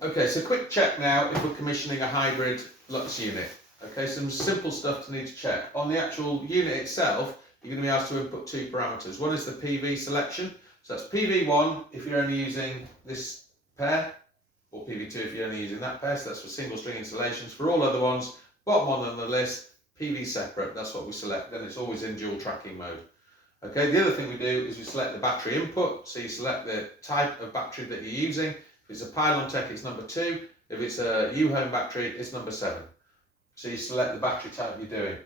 Okay, so quick check now if we're commissioning a hybrid Lux unit. Okay, some simple stuff to need to check. On the actual unit itself, you're going to be asked to input two parameters. One is the PV selection. So that's PV1 if you're only using this pair, or PV2 if you're only using that pair. So that's for single string installations. For all other ones, bottom one on the list, PV separate, that's what we select. Then it's always in dual tracking mode. Okay, the other thing we do is we select the battery input. So you select the type of battery that you're using. If it's a PylonTek, it's number 2. If it's a U-Home battery, it's number 7. So you select the battery type you're doing.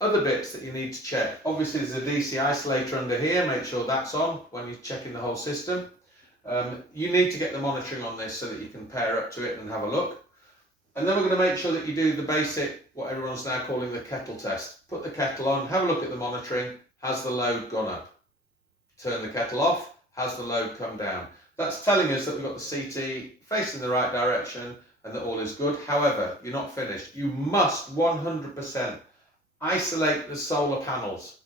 Other bits that you need to check. Obviously there's a DC isolator under here. Make sure that's on when you're checking the whole system. You need to get the monitoring on this so that you can pair up to it and have a look. And then we're going to make sure that you do the basic, what everyone's now calling the kettle test. Put the kettle on, have a look at the monitoring. Has the load gone up? Turn the kettle off. Has the load come down? That's telling us that we've got the CT facing the right direction and that all is good. However, you're not finished. You must 100% isolate the solar panels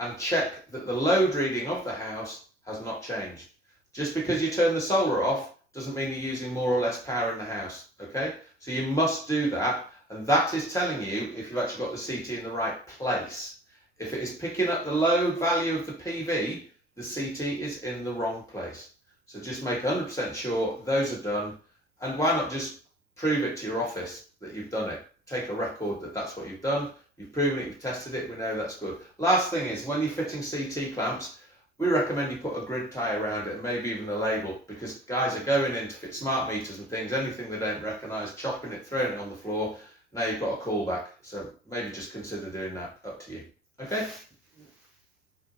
and check that the load reading of the house has not changed. Just because you turn the solar off doesn't mean you're using more or less power in the house, okay? So you must do that, and that is telling you if you've actually got the CT in the right place. If it is picking up the load value of the PV, the CT is in the wrong place. So just make 100% sure those are done, and why not just prove it to your office that you've done it. Take a record that that's what you've done, you've proven it, you've tested it, we know that's good. Last thing is, when you're fitting CT clamps, we recommend you put a grid tie around it and maybe even a label, because guys are going in to fit smart meters and things, anything they don't recognise, chopping it, throwing it on the floor, now you've got a callback. So maybe just consider doing that, up to you. Okay?